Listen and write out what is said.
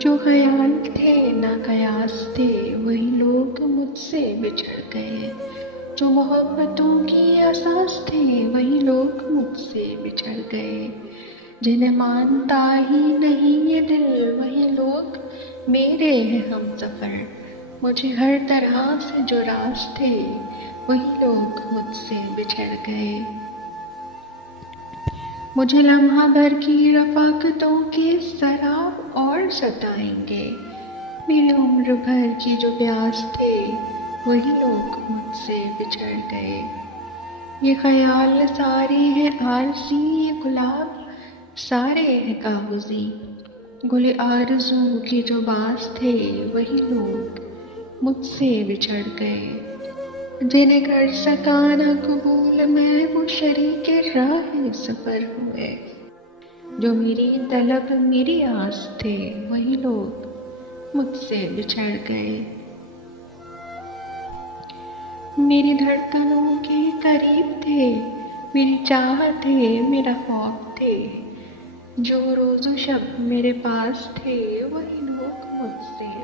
جو خیال تھے نا قیاس تھے وہی لوگ مجھ سے بچھڑ گئے، جو محبتوں کی اساس تھے وہی لوگ مجھ سے بچھڑ گئے، جنہیں مانتا ہی نہیں یہ دل وہی لوگ میرے ہیں ہم سفر، مجھے ہر طرح سے جو راز تھے وہی لوگ مجھ سے بچھڑ گئے، مجھے لمحہ بھر کی رفاقتوں کے سراب اور ستائیں گے، میری عمر بھر کی جو پیاس تھے وہی لوگ مجھ سے بچھڑ گئے، یہ خیال سارے ہیں عارضی، یہ گلاب سارے ہیں کاغذی، گل آرزو کے جو باز تھے وہی لوگ مجھ سے بچھڑ گئے، جنہیں کر سکا نہ قبول میں وہ شریک راہ سفر ہوئے، جو میری طلب میری آس تھے وہی لوگ مجھ سے بچھڑ گئے، میری دھڑکنوں کے قریب تھے، میری چاہت تھے میرا خواب تھے، جو روز و شب میرے پاس تھے وہی لوگ مجھ سے